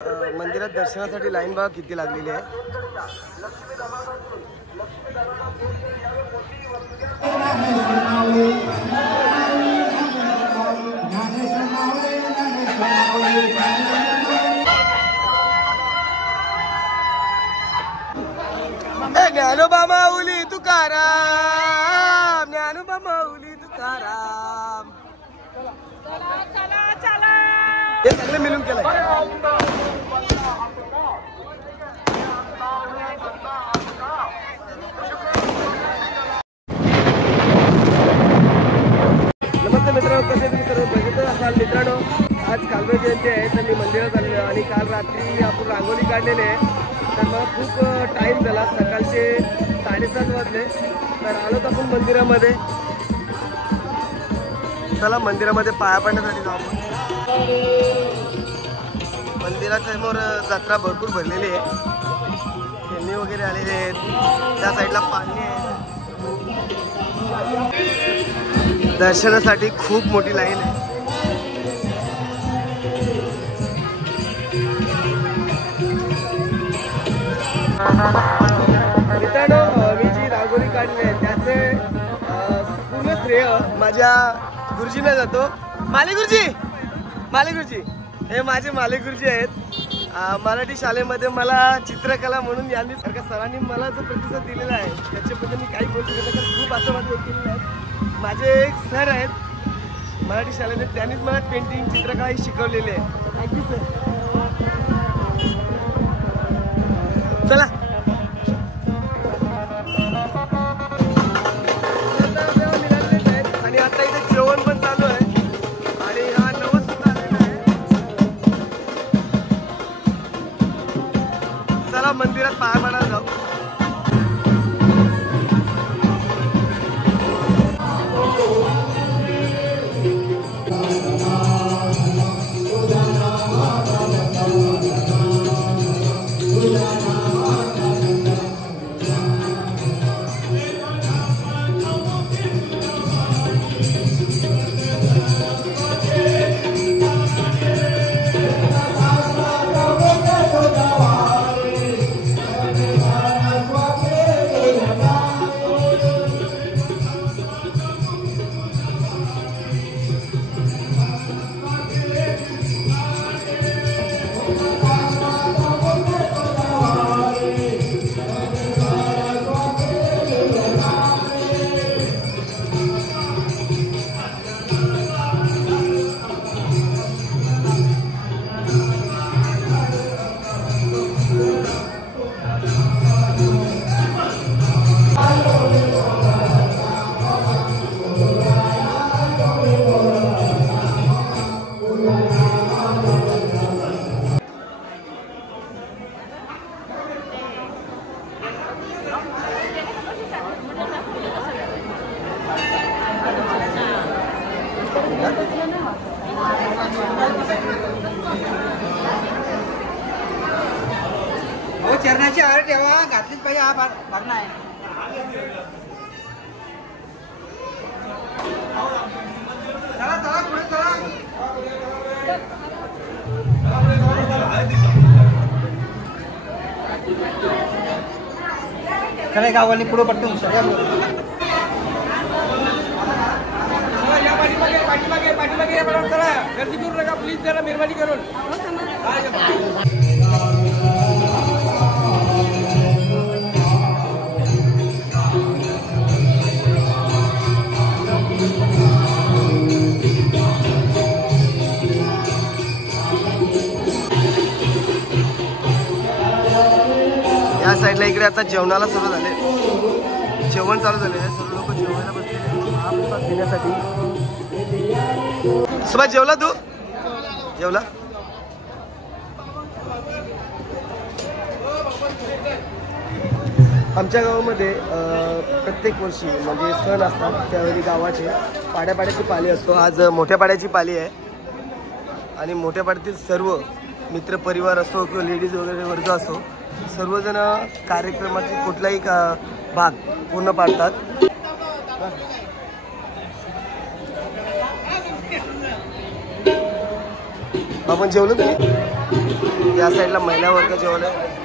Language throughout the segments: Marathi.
मंदिरात दर्शनासाठी लाईन बघा किती लागलेली आहे. ज्ञानोबा माऊली तुकाराम, ज्ञानोबा माऊली तुकाराम. हे सगळे मिळून केलंय. नमस्ते मित्रांनो, कसे तुम्ही सर्व बघितलं असाल. मित्रांनो, आज कालभैरव जयंती आहे तर मी मंदिरात आलेलो आणि काल रात्री आपण रांगोळी काढलेली आहे. तर मग खूप टाईम झाला, सकाळचे 7:30 वाजले. तर आलो तर आपण मंदिरामध्ये. चला मंदिरामध्ये पाया पडण्यासाठी जाऊ. मंदिराच्या समोर जत्रा भरपूर भरलेली आहे. खेळणी वगैरे आलेले आहेत. त्या साईडला पाणी आहे. दर्शनासाठी खूप मोठी लाईन आहे. मित्रांनो, मी जी रांगोळी काढली आहे त्याचे पूर्ण श्रेय माझ्या गुरुजींना जातो. माले गुरुजी हे माझे माले गुरुजी आहेत. मराठी शाळेमध्ये मला चित्रकला म्हणून यांनी सारख्या सरांनी मला जो प्रतिसाद दिलेला आहे त्याच्याबद्दल मी काही बोलू शकत नाही. खूप असं माझं केलेलं आहे. माझे एक सर आहेत मराठी शाळेमध्ये, त्यांनीच मला पेंटिंग चित्रकला शिकवलेली आहे. Thank you sir. चला आणि आता इथे जेवण पण चालू आहे आणि हा नवस सुद्धा आलेला आहे. चला मंदिरात पाया पडायला जाऊ. चरणाची आहार ठेवा, घातलीच पाहिजे. हा भरणा आहे. चला चला पुढे चला. चला गावाली पुढे पटकन सगळ्या पाठीमागे मॅडम. चला गर्दी करू नका प्लीज, जरा मेहरबानी करून. या साईडला इकडे आता जेवणाला सुरू झाले. जेवण चालू झाले. सर्व लोक जेवणाला बसले महाप्रसाद घेण्यासाठी. सुभाष जेवला तू? जेवला? आमच्या गावामध्ये प्रत्येक वर्षी म्हणजे सण असतात त्यावेळी गावाचे पाड्याची पाली असतो. आज मोठ्या पाड्याची पाली आहे आणि मोठ्या पाड्यातील सर्व मित्रपरिवार असो किंवा लेडीज वगैरे वर्ग असो, सर्वजण कार्यक्रमातील कुठलाही भाग पूर्ण पाडतात. आपण जेवलो तुम्ही? या साईडला महिला वर्ग जेवण आहे.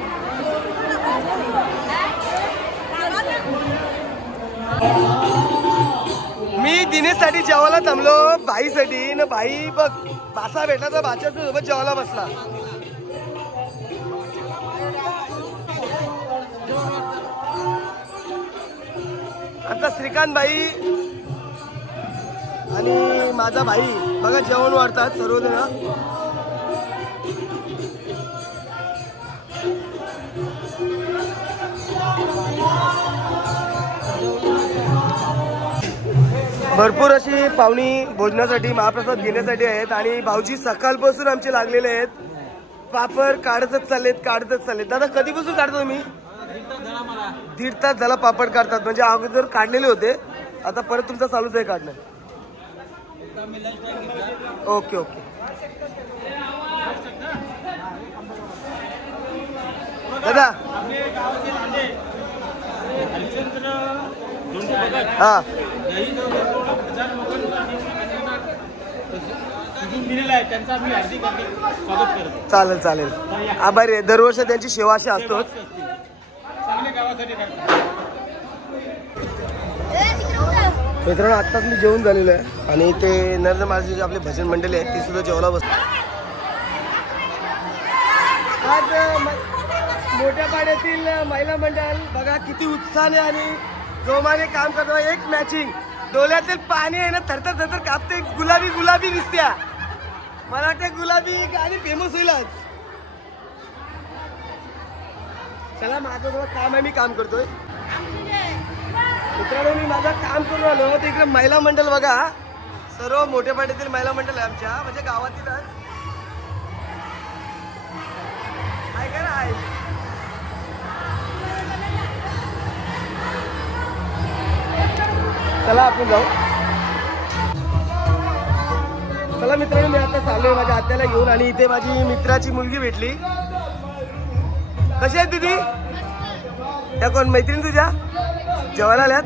मी दिनेशसाठी जेवायला थांबलो, भाईसाठी ना. भाई बघ बासा भेटला तर भाच्या सोबत जेवायला बसला. आता श्रीकांत भाई आणि माझा भाई बघा जेवण वाढतात सर्वजण. भरपूर अशी पाहुणी भोजनासाठी महाप्रसाद घेण्यासाठी आहेत आणि भाऊजी सकाळपासून आमचे लागलेले आहेत. पापड काढतच चाललेत. दादा कधीपासून काढतो तुम्ही? 1.5 तास झाला पापड काढतात. म्हणजे अगोदर काढलेले होते, आता परत तुमचा चालूच आहे काढणं. Okay okay. दादा हा चालेल चालेल. आभारी आहे. दरवर्षी त्यांची सेवा अशी असतोच. मित्रांनो आत्ताच मी जेवण झालेलो आहे आणि ते नरेंद्र महाराज आपले भजन मंडळी आहेत ती सुद्धा जेवायला बसतात. आज मोठ्या पाड्यातील महिला मंडळ बघा किती उत्साहाने आणि जोमाने काम करतो. एक मॅचिंग डोळ्यातील पाणी आहे ना थरथर थरथर कापते. गुलाबी गुलाबी दिसत्या. मला वाटतं गुलाबी गाणी फेमस होईल आज. चला माझं थोडं काम आहे, मी काम करतोय. मित्रांनो मी माझं काम करून आलो तर इकडे महिला मंडळ बघा. सर्व मोठ्या पाड्यातील महिला मंडळ आहे आमच्या, म्हणजे गावातीलच आहे का ना. चला आपण जाऊ. चला मित्रांनो मी आता चाललोय माझ्या आत्याला घेऊन आणि इथे माझी मित्राची मुलगी भेटली. कशी आहे दीदी? त्या कोण मैत्रीण तुझ्या? जेवायला आल्यात?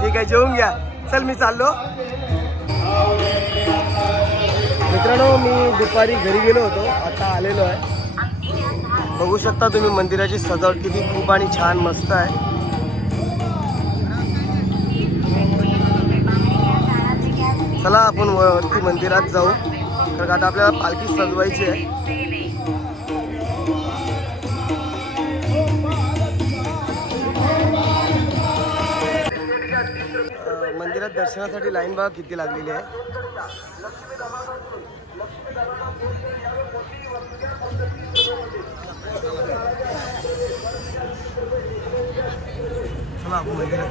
ठीक आहे जेवून घ्या. चल मी चाललो. मित्रांनो मी दुपारी घरी गेलो होतो, आता आलेलो आहे. बघू शकता तुम्ही मंदिराची सजावट किती खूप आणि छान मस्त आहे. चला आपण वरती मंदिरात जाऊ, कारण आता आपल्याला पालखी सजवायची आहे. मंदिरात दर्शनासाठी लाईन बघा किती लागलेली आहे. चला आपण मंदिरात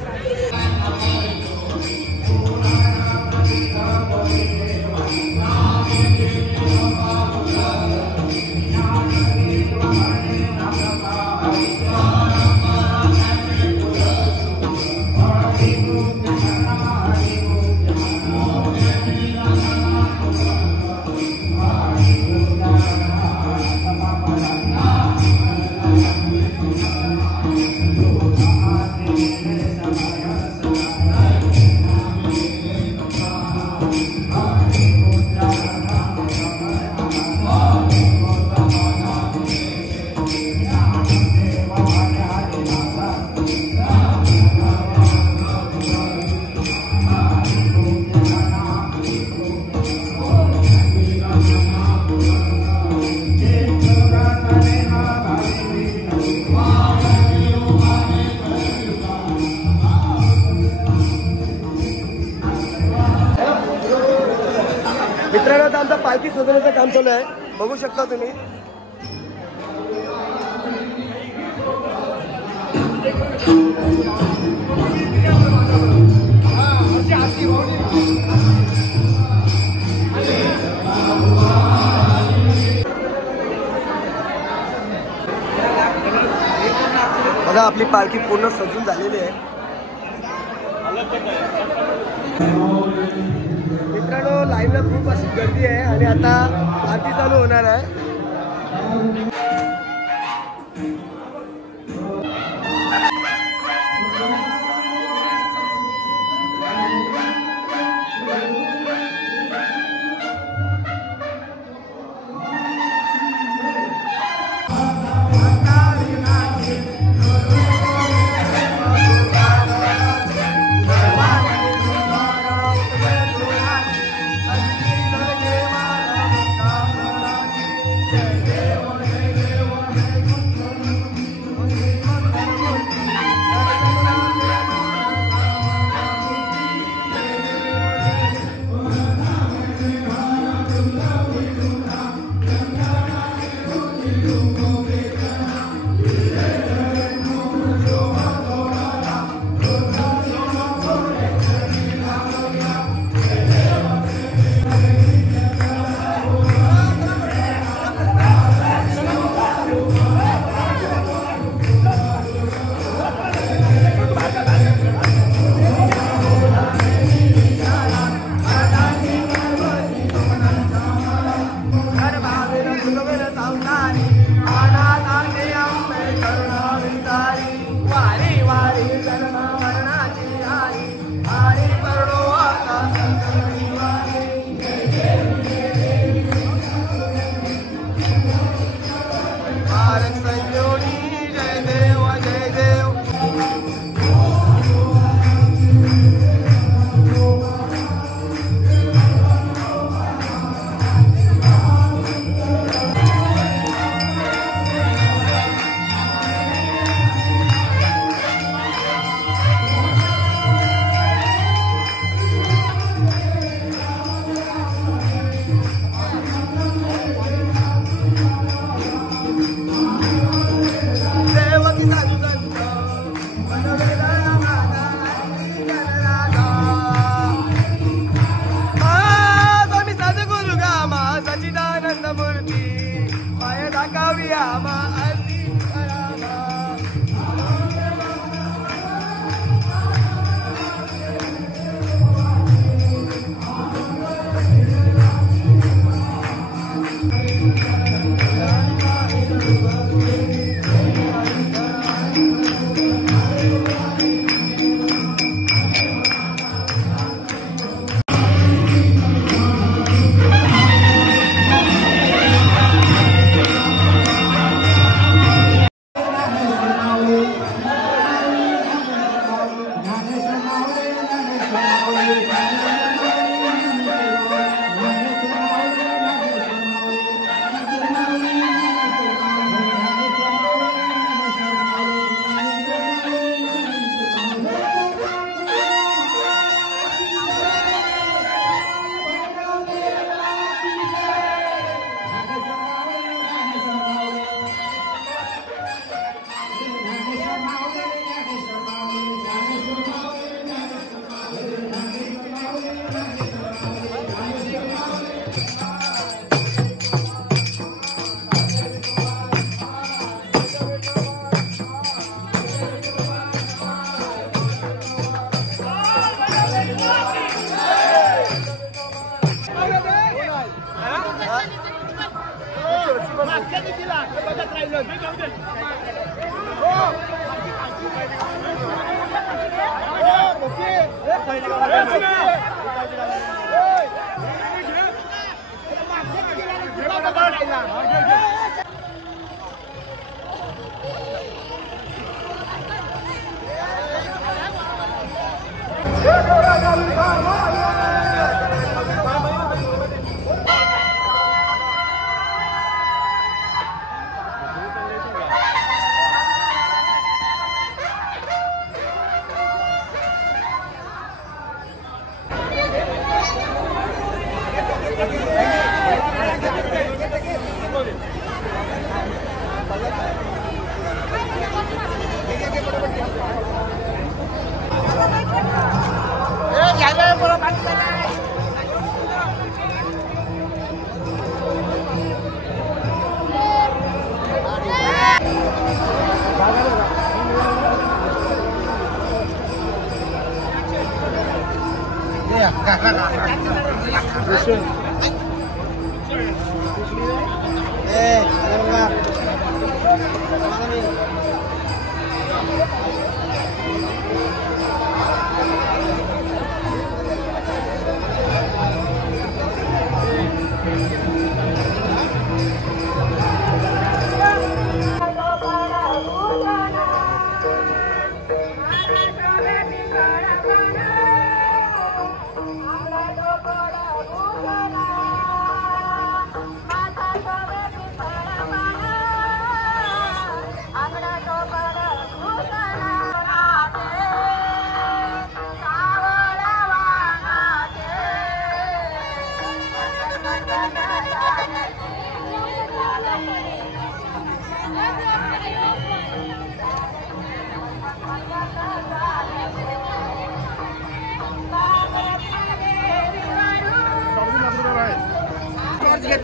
मित्रांनो आता आमचा पालखी सजवण्याचं काम चालू आहे, बघू शकता तुम्ही. बघा आपली पालखी पूर्ण सजून झालेली आहे. मित्रांनो लाईनला खूप अशी गर्दी आहे आणि आता आरती चालू होणार आहे.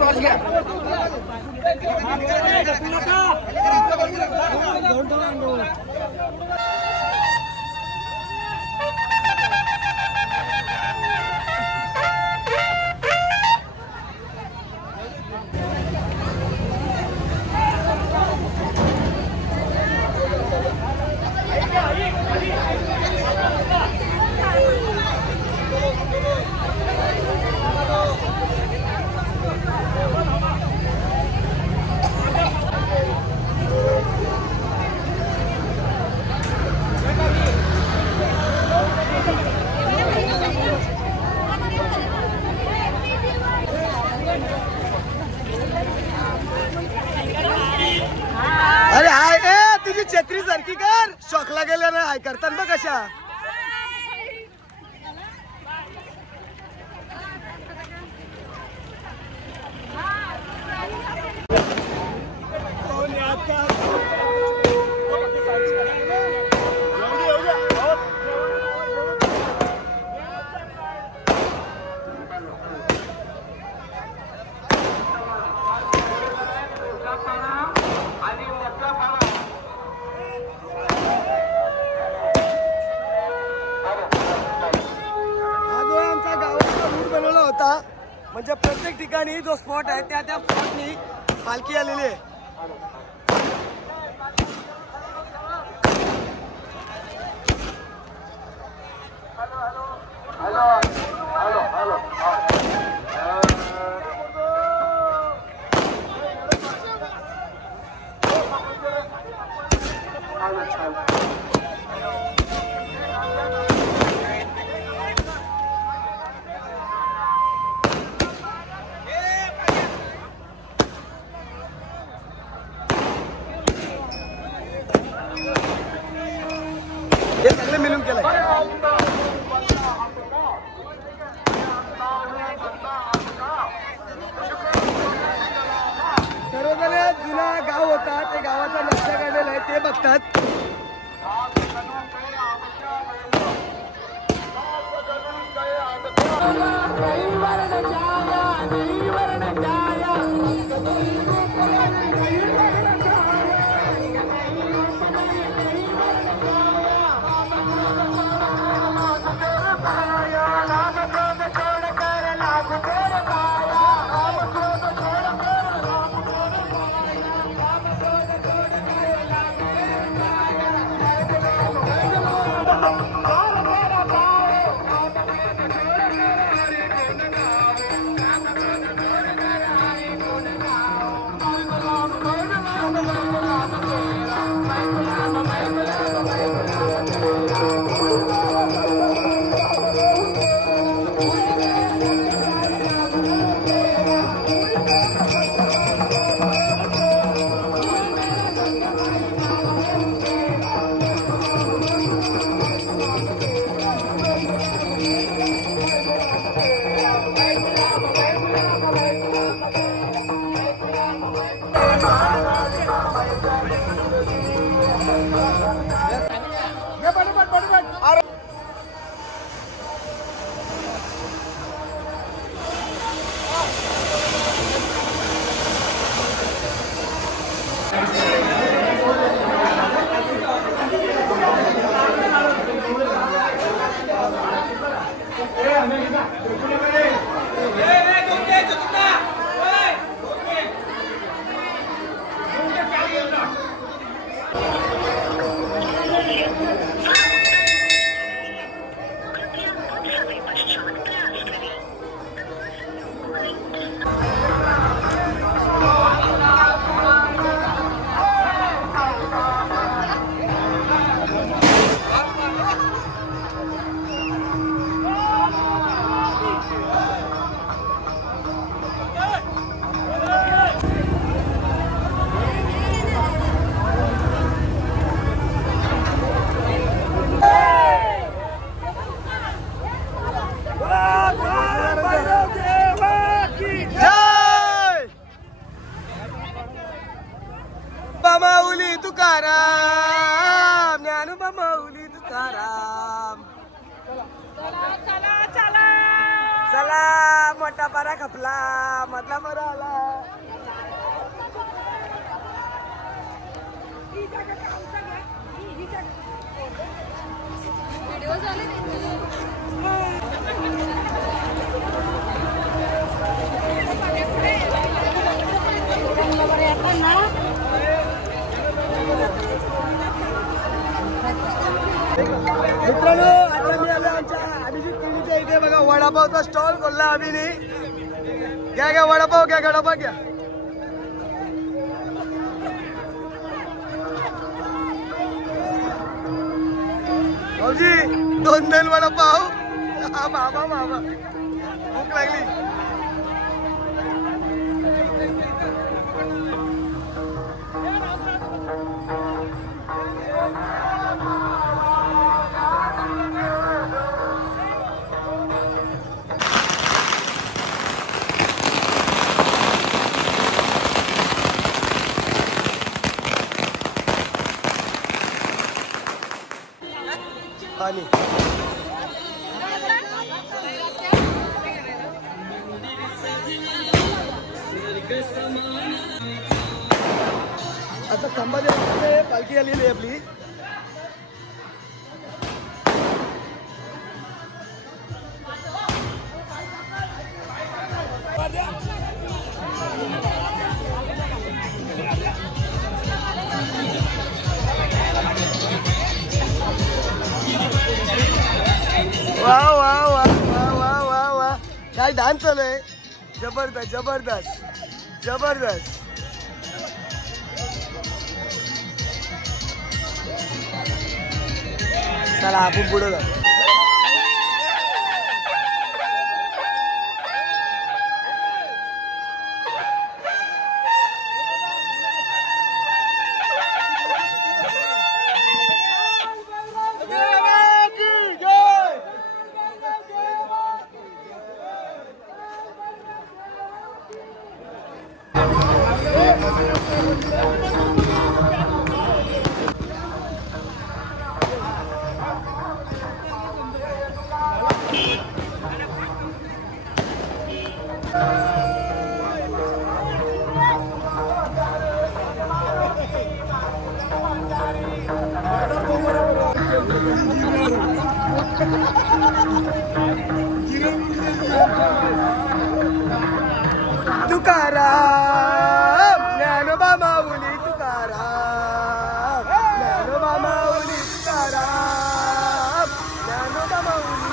टॉर्च घ्या. अरे हाय ए तुझी छत्री सारखी कर. शॉकला गेल्या ना हाय करतात बघ कशा. म्हणजे प्रत्येक ठिकाणी जो स्पॉट आहे त्या त्या स्पॉटनी पालखी आलेली आहे. हे सगळे मिळून केलंय. सर्वजण जुना गाव होता ते गावाचा नक्षा काढलेला आहे ते बघतात. माऊली तुकाराम, ज्ञानोबा माऊली तुकाराम. चला चला चला. चला मोठा पारा खपला मधला पारा आला. मित्रांनो आता मी आलो आमच्या अभिजित केणीच्या इथे बघा वडापावचा स्टॉल खोलला अभिनी. घ्या घ्या वडापाव घ्या गडापाव घ्या. भाऊजी 2 वडापाव. हा बाबा बाबा भूक लागली. पाणी आता संभाजी पालखी आलेली आहे आपली. वा वा वा वा वा वा वा काय डान्स चालू आहे. जबरदस्त जबरदस्त जबरदस्त. चला आपण पुढे जाऊ. तुकाराम ज्ञानोबा माऊली तुकाराम ज्ञानोबा माऊली तुकाराम ज्ञानोबा माऊली.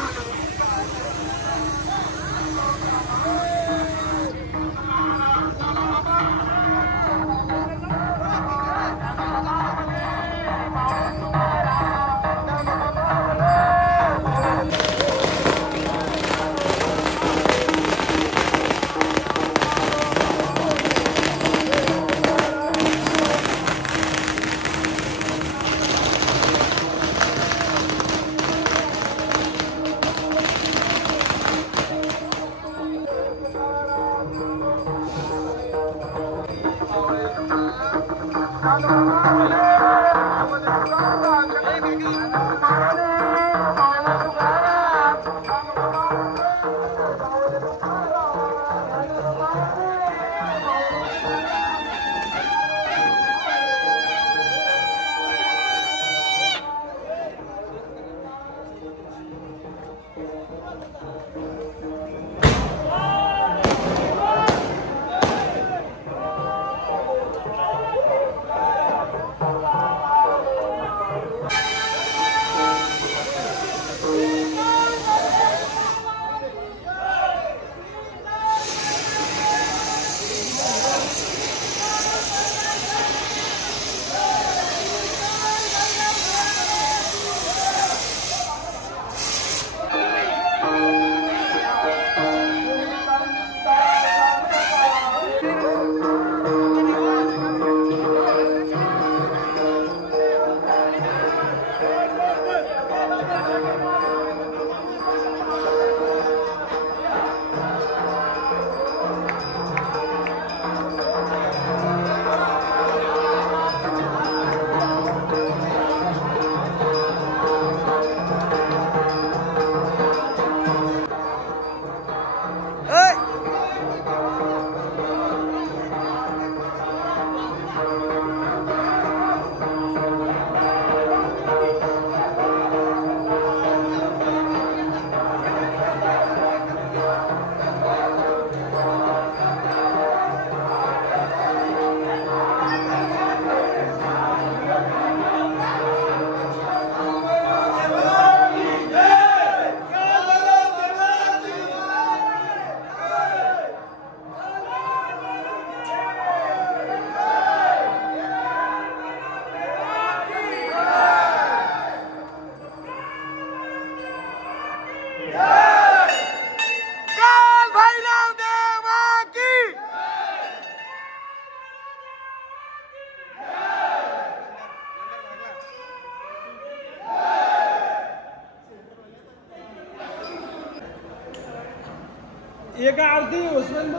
एका आरती उस्मान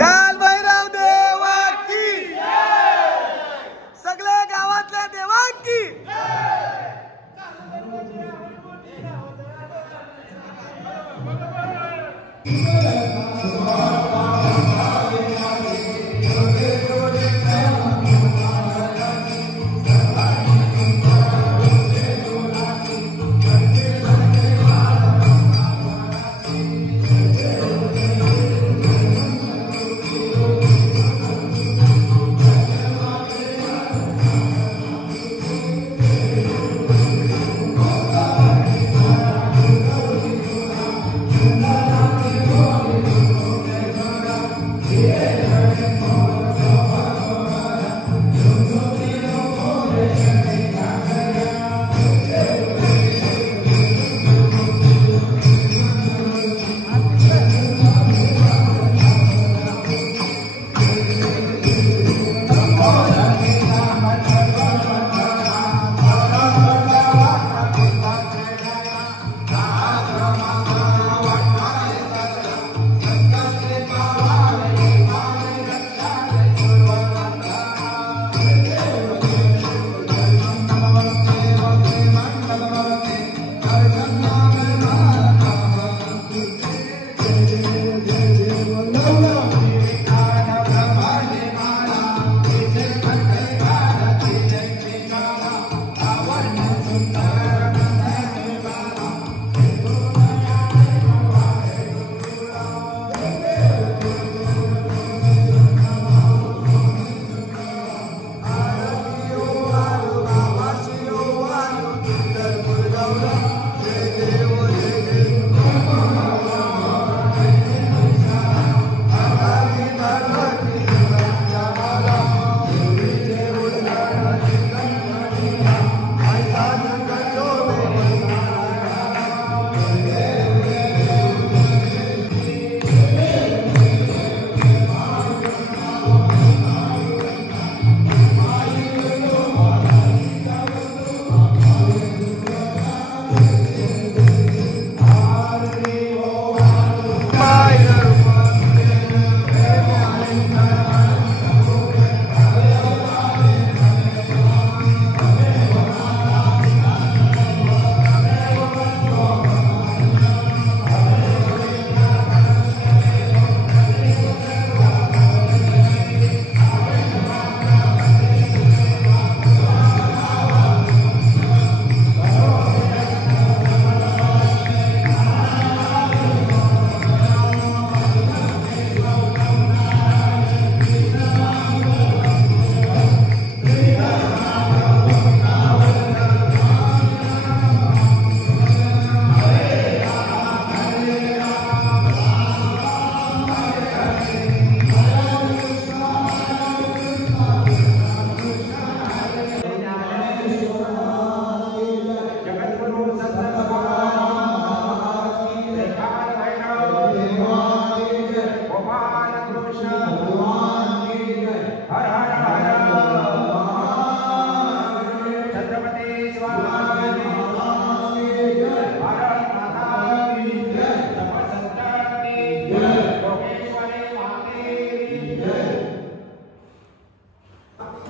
काल भैरव देवा की सगळ्या गावातल्या देवा की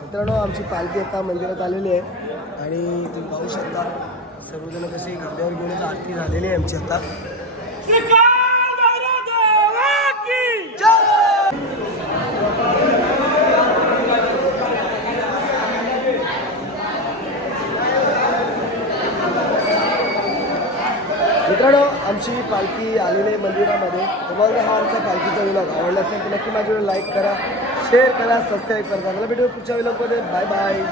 मित्रांनो आमची पालखी आता मंदिरात आलेली आहे आणि तुम्ही पाहू शकता सर्वजण कशी घोड्यावर घेऊन आरती झालेली आहे आमची आता. मित्रांनो आमची पालखी आलेली आहे मंदिरामध्ये. तुम्हाला हा आमचा पालखीचा व्लॉग आवडला असेल तर नक्की माझ्या लाईक करा, शेअर करा, सबस्क्राईब करा. मला भेटू पुढच्या व्लॉगमध्ये. Bye bye.